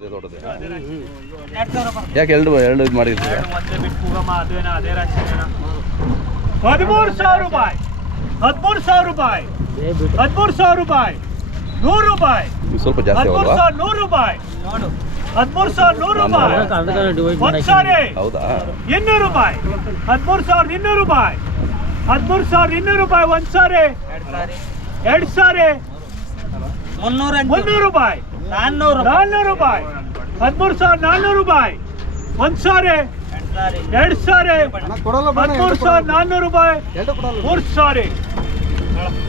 ಅದೇ ದೊಡ್ಡದೇ. ಯಾಕೆ ಎರಡು ಎರಡು ಇದು ಮಾಡಿರ್ತೀರ ಹದಿಮೂರು ಸಾವಿರ ರೂಪಾಯಿ. ಹದಿಮೂರು ಸಾವಿರ ರೂಪಾಯಿ. ಹದಿಮೂರು ಸಾವಿರ ರೂಪಾಯಿ. ನೂರು ರೂಪಾಯಿ. ಸ್ವಲ್ಪ ಜಾಸ್ತಿ ಹದಿಮೂರು ಸಾವಿರ ನೂರು ರೂಪಾಯಿ. ಹದಿಮೂರು ಸಾವಿರ ನೂರು ರೂಪಾಯಿ. ಒಂದ್ ಸಾರಿ ಹೌದಾ? ಇನ್ನೂರು ರೂಪಾಯಿ. ಹದಿಮೂರು ಸಾವಿರದ ಇನ್ನೂರು ರೂಪಾಯಿ. ಹದಿಮೂರು ಸಾವಿರದ ಇನ್ನೂರು ರೂಪಾಯಿ ಒಂದ್ ಸಾರಿ. ಎರಡು ಸಾರಿ. ಮುನ್ನೂರ ಮುನ್ನೂರು ರೂಪಾಯಿ. ನಾನ್ನೂರು ನಾನ್ನೂರು ರೂಪಾಯಿ. ಹದಿಮೂರು ಸಾವಿರದ ನಾನ್ನೂರು ರೂಪಾಯಿ. ಒಂದ್ ಸಾರಿ ಎರಡು ಸಾರಿ ಬೇಡ ಹದಿಮೂರು ಸಾವಿರದ ನಾನ್ನೂರು ರೂಪಾಯಿ. ಮೂರು ಸಾರಿ.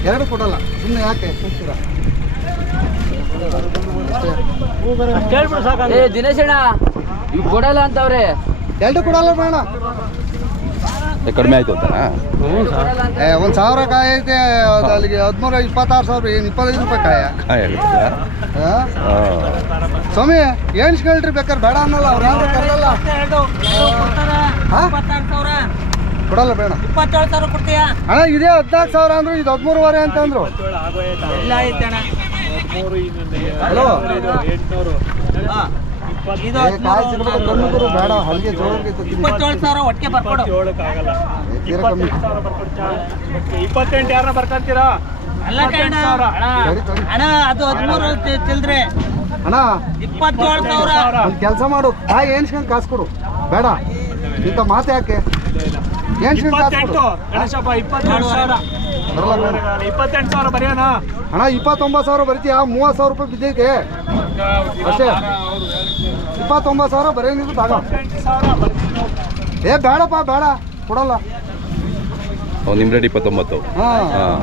ಎರಡು ಕೊಡಲ್ಲ. ಸುಮ್ಮನೆ ಯಾಕೆ? ಹೋಗ್ತೀರಾ ಏ ದಿನೇಶ್ ಅಣ್ಣ ಇವ್ ಕೊಡಲ್ಲ ಅಂತವ್ರೆ. ಎರಡು ಕೊಡಲ್ಲ ಬೇಡ. ಕಡಿಮೆ ಆಯ್ತು ಅಂತ ಏ ಒಂದು ಸಾವಿರ ಕಾಯಿ ಐತೆ ಅದು ಅಲ್ಲಿಗೆ ಹದಿಮೂರು ಇಪ್ಪತ್ತಾರು ಸಾವಿರ ಏನು ಇಪ್ಪತ್ತೈದು ರೂಪಾಯಿ ಕಾಯ? ಸ್ವಾಮಿ ಏನು ಕೇಳ್ರಿ ಹಾಂ ಸ್ವಾಮಿ ಎಣ್ಸ್ಕೊಳ್ರಿ ಬೇಕಾದ್ರೆ ಬೇಡ ಅನ್ನಲ್ಲ ಅವ್ರು ಯಾರು ಸಾವಿರ ಕೊಡಲ್ಲ ಬೇಡ. ಇಪ್ಪತ್ತೇಳು ಸಾವಿರ ಕೊಡ್ತೀಯಾ ಅಣ್ಣ ಇದೇ ಹದಿನಾಲ್ಕು ಸಾವಿರ ಅಂದ್ರು ಇದು ಹದಿಮೂರುವರೆ ಅಂತ ಅಂದ್ರು. ಇಲ್ಲ ಐತೆ ಅಣ್ಣ. ಹಲೋ ಹಾ. ಇದು ಏ, ಕಾಯಿ ಸಿಗ್ಬೇಕು ಕಣ್ಣುಗುರು ಬೇಡ ಹಲ್ಲಿಗೆ. ಇಪ್ಪತ್ತೇಳು ಸಾವಿರ ಒಟ್ಟಿಗೆ ಬರ್ಕೊಡು. ಇಪ್ಪತ್ತೆಂಟು ಬರ್ಕೊಂತೀರಾ ಅಲ್ಲ ಕಣ. ಅಣ್ಣ ಅದು ಹದಿಮೂರು ಚಿಲ್ದ್ರೆ ಅಣ್ಣ ಇಪ್ಪತ್ತೇಳು ಸಾವಿರ. ಒಂದು ಕೆಲಸ ಮಾಡು. ತಾಯಿ ಎಣ್ಸ್ಕೊಂಡು ಕಾಸು ಕೊಡು. ಬೇಡ. ಇಂಥ ಮಾತು ಯಾಕೆ? ಎಣ್ಸ್ಕೊಂಡು ಕಾಸು ಇಪ್ಪತ್ತೆಂಟು. ಕೊಡು ಗಣೇಶಪ್ಪ ಇಪ್ಪತ್ತೆಂಟು ಸಾವಿರ. ಬರಲ್ಲ ಇಪ್ಪತ್ತೆಂಟು ಸಾವಿರ ಬರೆಯೋಣ. ಅಣ್ಣ ಇಪ್ಪತ್ತೊಂಬತ್ತು ಸಾವಿರ ಬರ್ತೀಯಾ? ಮೂವತ್ತು ಸಾವಿರ ರೂಪಾಯಿ ಬಿದ್ದೈತೆ. ಅಷ್ಟೇ. ಇಪ್ಪತ್ತೊಂಬತ್ತು ಸಾವಿರ ಬರೀ ನೀವು ತಗೋ. ಏ ಬೇಡಪ್ಪ ಬೇಡ ಕೊಡಲ್ಲ. ನಿಮ್ಮ ರೇಟ್ ಇಪ್ಪತ್ತೊಂಬತ್ತು. ಹಾಂ.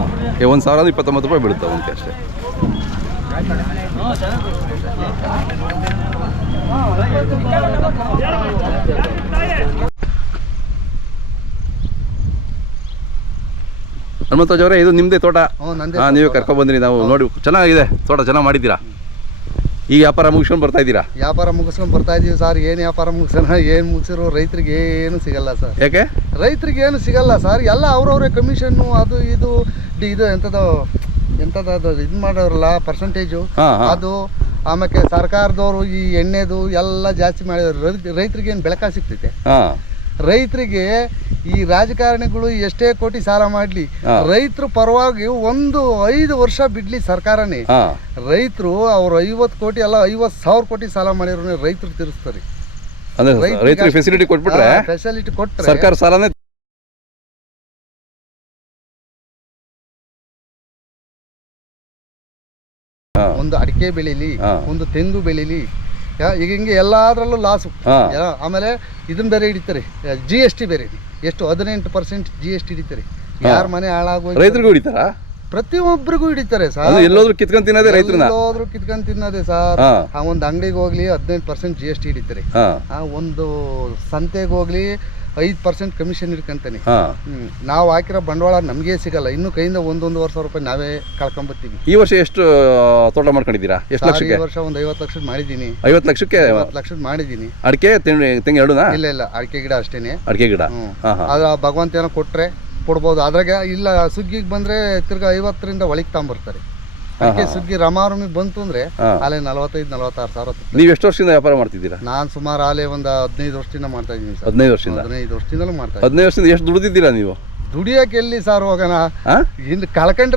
ಒಂದು ಸಾವಿರ ಅಂದ್ರೆ ಇಪ್ಪತ್ತೊಂಬತ್ತು ರೂಪಾಯಿ ಬೀಳುತ್ತೆ ಅವನಿಗೆ ಅಷ್ಟೇ. ಹನುಮಂತರಾಜ್ ಅವರೇ ಇದು ನಿಮ್ಮದೇ ತೋಟ. ಹಾಂ ನೀವೇ ಕರ್ಕೊಂಡ್ಬಂದ್ರಿ ನಾವು ನೋಡಿ ಚೆನ್ನಾಗಿದೆ. ತೋಟ ಚೆನ್ನಾಗಿ ಮಾಡಿದ್ದೀರಾ? ಈಗ ವ್ಯಾಪಾರ ಮುಗಿಸ್ಕೊಂಡು ಬರ್ತಾ ಇದ್ದೀರಾ? ವ್ಯಾಪಾರ ಮುಗಿಸ್ಕೊಂಡು ಬರ್ತಾ ಇದೀವಿ ಸರ್. ಏನು ವ್ಯಾಪಾರ ಮುಗಿಸೋಣ ಏನು ಮುಗಿಸಿರೋ ರೈತರಿಗೆ ಏನು ಸಿಗಲ್ಲ ಸರ್. ಯಾಕೆ? ರೈತರಿಗೆ ಏನು ಸಿಗಲ್ಲ ಸರ್. ಎಲ್ಲ ಅವ್ರವ್ರೆ ಕಮಿಷನ್ನು ಅದು ಇದು ಡಿ- ಇದು ಎಂಥದ್ದು ಎಂಥದ್ದು ಅದು ಇದು ಮಾಡೋರಲ್ಲ ಪರ್ಸೆಂಟೇಜು ಹಾಂ ಹಾಂ. ಅದು ಆಮೇಲೆ ಸರ್ಕಾರದವರು ಈ ಎಣ್ಣೆದು ಎಲ್ಲ ಜಾಸ್ತಿ ಮಾಡಿದ್ರು ರೈತರಿಗೆ ಏನು ಬೆಳಕ ಸಿಗ್ತೈತೆ? ಹಾಂ. ರೈತರಿಗೆ ಈ ರಾಜಕಾರಣಿಗಳು ಎಷ್ಟೇ ಕೋಟಿ ಸಾಲ ಮಾಡ್ಲಿ ರೈತರು ಪರವಾಗಿ ಒಂದು ಐದು ವರ್ಷ ಬಿಡ್ಲಿ ಸರ್ಕಾರನೇ. ರೈತರು ಅವ್ರು ಐವತ್ತು ಕೋಟಿ ಅಲ್ಲ ಐವತ್ತು ಸಾವಿರ ಕೋಟಿ ಸಾಲ ಮಾಡಿರೋ ರೈತರು ತೀರಿಸ್ತಾರೆ. ರೈತರಿಗೆ ಫೆಸಿಲಿಟಿ ಕೊಟ್ಬಿಟ್ರೆ ಫೆಸಿಲಿಟಿ ಕೊಟ್ಟರೆ ಸರ್ಕಾರ ಸಾಲನೇ ಒಂದು ಅಡಿಕೆ ಬೆಳೀಲಿ ಒಂದು ತೆಂಗು ಬೆಳೀಲಿ ಈಗ ಹಿಂಗೆ ಎಲ್ಲದರಲ್ಲೂ ಲಾಸು ಆಮೇಲೆ ಇದನ್ನ ಬೇರೆ ಹಿಡಿತಾರೆ. ಜಿ ಎಸ್ ಟಿ ಬೇರೆ ಎಷ್ಟು ಹದಿನೆಂಟು ಪರ್ಸೆಂಟ್ ಜಿ ಎಸ್ ಟಿ ಹಿಡಿತಾರೆ. ಯಾರ ಮನೆ ಹಾಳಾಗೋ ರೈತರಿಗೂ ಹಿಡಿತಾರಾ? ಪ್ರತಿಯೊಬ್ಬರಿಗೂ ಹಿಡಿತಾರೆ ಅದು ಸರ್ ಎಲ್ಲೋದ್ರು ಕಿತ್ಕೊಂಡ್ ತಿನ್ನೋದೇ ರೈತರನ್ನ ಹೋದ್ರು ಕಿತ್ಕೊಂಡ್ ತಿನ್ನೋದೇ ಸರ್. ಹಾ. ಆ ಒಂದು ಅಂಗಡಿಗೆ ಹೋಗ್ಲಿ ಹದಿನೈದು ಪರ್ಸೆಂಟ್ ಜಿ ಎಸ್ ಟಿ ಹಿಡಿತಾರೆ. ಹಾಂ. ಆ ಒಂದು ಸಂತೆಗೆ ಹೋಗ್ಲಿ ಐದು ಪರ್ಸೆಂಟ್ ಕಮಿಷನ್ ಇಟ್ಕೊಂತಾನೆ ಹಾಂ. ಹ್ಮ್. ನಾವು ಹಾಕಿರೋ ಬಂಡವಾಳ ನಮಗೆ ಸಿಗಲ್ಲ. ಇನ್ನು ಕೈಯಿಂದ ಒಂದೊಂದುವರೆ ಸಾವಿರ ರೂಪಾಯಿ ನಾವೇ ಕಳ್ಕೊಂಬತ್ತೀವಿ. ಈ ವರ್ಷ ಎಷ್ಟು ಆ, ತೋಟ ಮಾಡ್ಕೊಂಡಿದ್ದೀರಾ? ಎಷ್ಟು ಲಕ್ಷ ಈ ಲಕ್ಷಕ್ಕೆ ವರ್ಷ ಒಂದು ಐವತ್ತು ಲಕ್ಷದ ಮಾಡಿದ್ದೀನಿ. ಐವತ್ತು ಲಕ್ಷಕ್ಕೆ? ಐವತ್ತು ಲಕ್ಷದ ಮಾಡಿದ್ದೀನಿ. ಅಡಿಕೆ ತೆಂಗು ತೆಂಗು ಎರಡುನಾ? ಇಲ್ಲ ಇಲ್ಲ. ಅಡಿಕೆ ಗಿಡ ಅಷ್ಟೇನೆ. ಅಡಿಕೆ ಗಿಡ. ಹ್ಮ್. ಹಾಂ ಹಾಂ. ಆದ್ರೆ ಆ ಭಗವಂತ ಏನೋ ಕೊಟ್ರೆ ಕೊಡ್ಬೋದು. ಅದ್ರಾಗ ಇಲ್ಲ ಸುಗ್ಗಿಗೆ ಬಂದ್ರೆ ತಿರ್ಗಾ ಐವತ್ತರಿಂದ ಒಳಗೆ ತಗೊಂಬರ್ತಾರೆ. ಅದಕ್ಕೆ ಸುಗ್ಗಿ ರಮಾರಮಿಗೆ ಬಂತು ಅಂದ್ರೆ. ಅಲ್ಲೇ ನಲವತ್ತೈದು ನಲವತ್ತಾರು ಸಾವಿರ. ನೀವು ಎಷ್ಟು ವರ್ಷದಿಂದ ವ್ಯಾಪಾರ ಮಾಡ್ತಿದ್ದೀರಾ? ನಾನ್ ಸುಮಾರು ಅಲ್ಲೇ ಒಂದು ಹದಿನೈದು ವರ್ಷದಿಂದ ಮಾಡ್ತಾ ಇದ್ದೀನಿ ಸರ್. ಹದಿನೈದು ವರ್ಷದಿಂದ? ಹದಿನೈದು ವರ್ಷದಿಂದಲೂ ಮಾಡ್ತಾ ಹದಿನೈದು ವರ್ಷದಿಂದ ಎಷ್ಟು ದುಡಿದಿದ್ದೀರಾ ನೀವು? ದುಡಿಯಕ್ಕೆ ಎಲ್ಲಿ ಸರ್ ಹೋಗೋಣ? ಇಲ್ಲಿ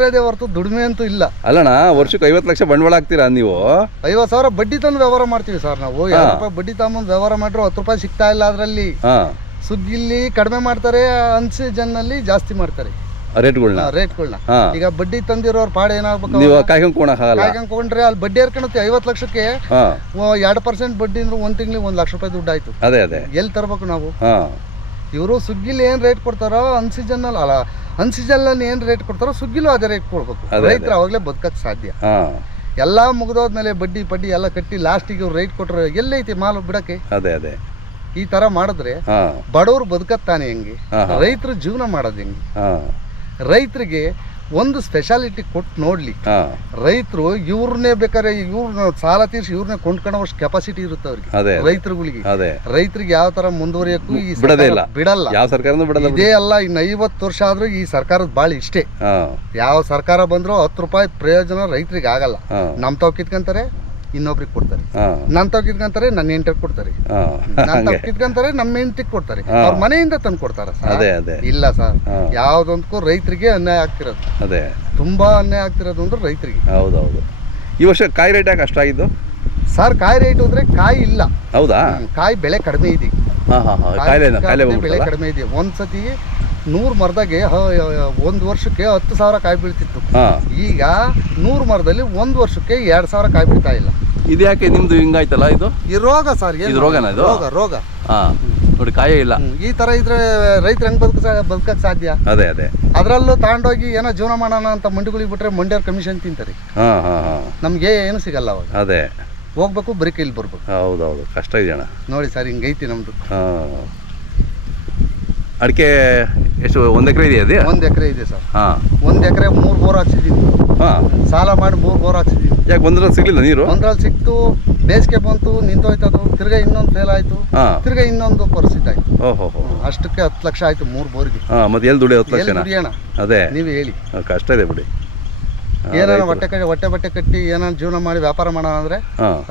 ಅದೇ ಹೊರತು ದುಡಿಮೆ ಅಂತೂ ಇಲ್ಲ. ಅಲ್ಲಣ್ಣ ವರ್ಷಕ್ಕೆ ಐವತ್ತು ಲಕ್ಷ ಬಂಡವಾಳ ಹಾಕ್ತೀರಾ ನೀವು? ಐವತ್ತು ಸಾವಿರ ಬಡ್ಡಿ ತಂದು ವ್ಯವಹಾರ ಮಾಡ್ತೀವಿ ಸರ್ ನಾವು. ಎರಡು ರೂಪಾಯಿ ಬಡ್ಡಿ ತಗೊಂಬಂದು ವ್ಯವಹಾರ ಮಾಡ್ರು ಹತ್ತು ರೂಪಾಯಿ ಸಿಗ್ತಾ ಇಲ್ಲ ಅದರಲ್ಲಿ. ಸುಗ್ಗಿಲಿ ಕಡಿಮೆ ಮಾಡ್ತಾರೆ ಅನ್ಸಿಜನ್ನಲ್ಲಿ ಜಾಸ್ತಿ ಮಾಡ್ತಾರೆ. ರೇಟ್ಗಳನ್ನ ರೇಟ್ಗಳನ್ನ. ಈಗ ಬಡ್ಡಿ ತಂದಿರೋರ್ ಪಾಡ ಏನಾಗ್ಬೇಕು ನೀವು ಕಾಯ್ಕೊಂಡ್ರೆ ಅಲ್ಲಿ ಬಡ್ಡಿ ಏರ್ಕೊಳುತ್ತೆ ಐವತ್ ಲಕ್ಷಕ್ಕೆ ಎರಡ್ ಪರ್ಸೆಂಟ್ ಬಡ್ಡಿ ಅಂದ್ರೆ ಒಂದ್ ತಿಂಗಳಿಗೆ ಒಂದ್ ಲಕ್ಷ ರೂಪಾಯಿ ದುಡ್ಡು ಆಯ್ತು ಅದೇ ಅದೇ. ಎಲ್ಲಿ ತರಬೇಕು ನಾವು? ಇವರು ಸುಗ್ಗಿಲಿ ಏನ್ ರೇಟ್ ಕೊಡ್ತಾರೋ ಅನ್ಸಿಜನ್ ಅಲ್ಲ ಅನ್ಸಿಜನ್ ಏನ್ ರೇಟ್ ಕೊಡ್ತಾರೋ ಸುಗ್ಗಿಲೂ ಅದೇ ರೇಟ್ ಕೊಡ್ಬೇಕು. ರೈತರ ಅವಾಗಲೇ ಬದುಕಕ್ ಸಾಧ್ಯ. ಎಲ್ಲಾ ಮುಗಿದೋದ್ಮೇಲೆ ಬಡ್ಡಿ ಪಡ್ಡಿ ಎಲ್ಲ ಕಟ್ಟಿ ಲಾಸ್ಟಿಗೆ ಇವ್ರು ರೇಟ್ ಕೊಟ್ರೆ ಎಲ್ಲೈತಿ ಮಾಲು ಬಿಡಕ್ಕೆ? ಅದೇ ಅದೇ. ಈ ತರ ಮಾಡಿದ್ರೆ ಬಡವರು ಬದುಕತ್ತಾನೆ ಹೆಂಗೆ. ರೈತರು ಜೀವನ ಮಾಡೋದು ಹೆಂಗೆ? ರೈತರಿಗೆ ಒಂದು ಸ್ಪೆಷಾಲಿಟಿ ಕೊಟ್ಟು ನೋಡ್ಲಿ ರೈತರು ಇವ್ರನ್ನೇ ಬೇಕಾದ್ರೆ ಇವ್ರನ್ನ ಸಾಲ ತೀರಿಸಿ ಇವ್ರನ್ನ ಕೊಂಡ್ಕೊಳ್ಳೋಷ್ಟು ಕೆಪಾಸಿಟಿ ಇರುತ್ತೆ ಅವ್ರಿಗೆ. ರೈತರುಗಳಿಗೆ. ರೈತರಿಗೆ ಯಾವ ತರ ಮುಂದುವರಿಯಕ್ಕೂ ಈ ಬಿಡದೇ ಇಲ್ಲ. ಬಿಡಲ್ಲ. ಯಾವ ಸರ್ಕಾರ ಬಿಡಲ್ಲ ಇದೇ ಅಲ್ಲ ಇನ್ನು ಐವತ್ತು ವರ್ಷ ಆದ್ರೂ ಈ ಸರ್ಕಾರದ ಬಾಳಿ ಇಷ್ಟೇ. ಯಾವ ಸರ್ಕಾರ ಬಂದ್ರು ಹತ್ತು ರೂಪಾಯಿ ಪ್ರಯೋಜನ ರೈತರಿಗೆ ಆಗಲ್ಲ. ನಮ್ ತಾವ್ ಕಿತ್ಕೊಂತಾರೆ ಇನ್ನೊಬ್ರಿಗೆ ಕೊಡ್ತಾರೆ. ನನ್ ಕಿತ್ಕೊಂತಾರೆ ನನ್ನ ಹೆಂಡತಿಗೆ ಕೊಡ್ತಾರೆ. ನನ್ ತಾವ್ ನಮ್ಮ ಹೆಂಡತಿಗೆ ಕೊಡ್ತಾರೆ. ಅವ್ರ ಮನೆಯಿಂದ ತಂದು ಕೊಡ್ತಾರ. ಇಲ್ಲ ಸರ್. ಯಾವ್ದೊಂದಕ್ಕೂ ರೈತರಿಗೆ ಅನ್ಯಾಯ ಆಗ್ತಿರೋದು. ಅದೇ. ತುಂಬಾ ಅನ್ಯಾಯ ಆಗ್ತಿರೋದು ಅಂದ್ರೆ ರೈತರಿಗೆ. ಹೌದೌದು. ಈ ವರ್ಷ ಕಾಯಿ ರೇಟ್ ಯಾಕೆ ಅಷ್ಟಾಗಿದ್ದು ಸರ್ ಕಾಯಿ ರೇಟ್ ಅಂದ್ರೆ ಕಾಯಿ ಇಲ್ಲ. ಹೌದಾ? ಕಾಯಿ ಬೆಳೆ ಕಡಿಮೆ ಇದೆ. ಬೆಳೆ ಕಡಿಮೆ ಇದೆ. ಒಂದ್ಸತಿ ನೂರು ಮರದಾಗೆ ಒಂದು ವರ್ಷಕ್ಕೆ ಹತ್ತು ಸಾವಿರ ಕಾಯಿ ಬೀಳ್ತಿತ್ತು. ಈಗ ನೂರು ಮರದಲ್ಲಿ ಒಂದು ವರ್ಷಕ್ಕೆ ಎರಡು ಸಾವಿರ ಕಾಯಿ ಬೀಳ್ತಾ ಇಲ್ಲ. ಇದು ಯಾಕೆ ನಿಮ್ದು ಹಿಂಗಾಯ್ತಲ್ಲ ಇದು? ಈ ರೋಗ ಸರ್? ಇದು ರೋಗನಾ ಇದು? ರೋಗ ರೋಗ. ಹಾಂ ನೋಡಿ ಕಾಯೇ ಇಲ್ಲ. ಈ ತರ ಇದ್ರೆ ರೈತರು ಹೆಂಗ್ ಬದುಕ ಬದುಕಕ್ ಸಾಧ್ಯ? ಅದೇ ಅದೇ. ಅದರಲ್ಲೂ ತಗೊಂಡೋಗಿ ಏನೋ ಜೀವನ ಮಾಡೋಣ ಅಂತ ಮಂಡಿಗಳಿಗೆ ಬಿಟ್ರೆ ಮಂಡ್ಯವ್ರ ಕಮಿಷನ್ ತಿಂತಾರೆ. ನಮ್ಗೆ ಏನು ಸಿಗಲ್ಲ ಅವಾಗ. ಅದೇ. ಹೋಗ್ಬೇಕು ಬರೀ ಇಲ್ಲಿ ಬರ್ಬೇಕು. ಹೌದೌದು ಕಷ್ಟ ಇದೆಯಣ್ಣ ನೋಡಿ ಸರ್ ಹಿಂಗೈತಿ ನಮ್ದು. ಅಡಿಕೆ ಎಷ್ಟು ಒಂದು ಎಕರೆ ಇದೆಯಾ ಅದೇ? ಒಂದು ಎಕರೆ ಇದೆ ಸರ್. ಹಾಂ. ಒಂದು ಎಕರೆ ಮೂರು ಬೋರ್ ಹಾಕ್ಸಿದ್ದೀವಿ ಹಾಂ. ಸಾಲ ಮಾಡಿ ಮೂರು ಬೋರ್ ಹಾಕ್ಸಿದ್ದೀವಿ ಯಾಕೆ ಒಂದ್ರಲ್ಲಿ ಸಿಗ್ಲಿಲ್ಲ ನೀರು? ಒಂದ್ರಲ್ಲಿ ಸಿಕ್ತು ಬೇಸಿಗೆ ಬಂತು ನಿಂತೋಯ್ತದು ತಿರ್ಗಾ ಇನ್ನೊಂದು ಫೇಲ್ ಆಯಿತು ಹಾಂ. ತಿರ್ಗಾ ಇನ್ನೊಂದು ಪರಿಸ್ಥಿತಿ ಆಯ್ತು. ಓಹೋ ಅಷ್ಟಕ್ಕೆ ಹತ್ತು ಲಕ್ಷ ಆಯ್ತು ಮೂರು ಬೋರಿಗೆ. ಹಾಂ ಮತ್ತೆ ಎಲ್ಲಿ ದುಡಿ ಹತ್ತು ಲಕ್ಷ ದುಡಿಯೋಣ? ಅದೇ. ನೀವು ಹೇಳಿ. ಕಷ್ಟ ಇದೆ ಬಿಡಿ. ಏನಾರ ಹೊಟ್ಟೆ ಕಟ್ಟಿ ಹೊಟ್ಟೆ ಬಟ್ಟೆ ಕಟ್ಟಿ ಏನಾರ ಜೀವನ ಮಾಡಿ ವ್ಯಾಪಾರ ಮಾಡೋಣ ಅಂದ್ರೆ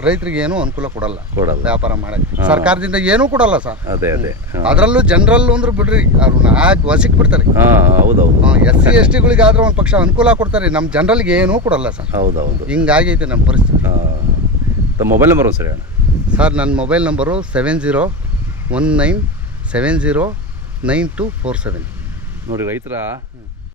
ರೈತರಿಗೆ ಏನು ಅನುಕೂಲ ಕೊಡಲ್ಲ. ಕೊಡಲ್ಲ. ವ್ಯಾಪಾರ ಮಾಡಕ್ಕೆ ಸರ್ಕಾರದಿಂದ ಏನೂ ಕೊಡಲ್ಲ ಸರ್. ಅದೇ ಅದೇ. ಅದರಲ್ಲೂ ಜನರಲ್ ಅಂದ್ರೆ ಬಿಡ್ರಿ ಅವ್ರನ್ನ ಹಾಕಿ ವಸಿಕ್ ಬಿಡ್ತಾರೆ ಎಸ್ ಸಿ ಎಸ್ ಟಿಗಳಿಗೆ ಆದ್ರೆ ಒಂದು ಪಕ್ಷ ಅನುಕೂಲ ಕೊಡ್ತಾರೆ ನಮ್ಮ ಜನರಲ್ಗೆ ಏನೂ ಕೊಡಲ್ಲ ಸರ್. ಹೌದೌದು. ಹಿಂಗಾಗೈತೆ ನಮ್ಮ ಪರಿಸ್ಥಿತಿ. ತಮ್ಮ ಮೊಬೈಲ್ ನಂಬರ್ ಸರಿ ಸರ್ ನನ್ನ mobile number seven zero one nine seven zero nine two four seven. ನೋಡಿ ರೈತರ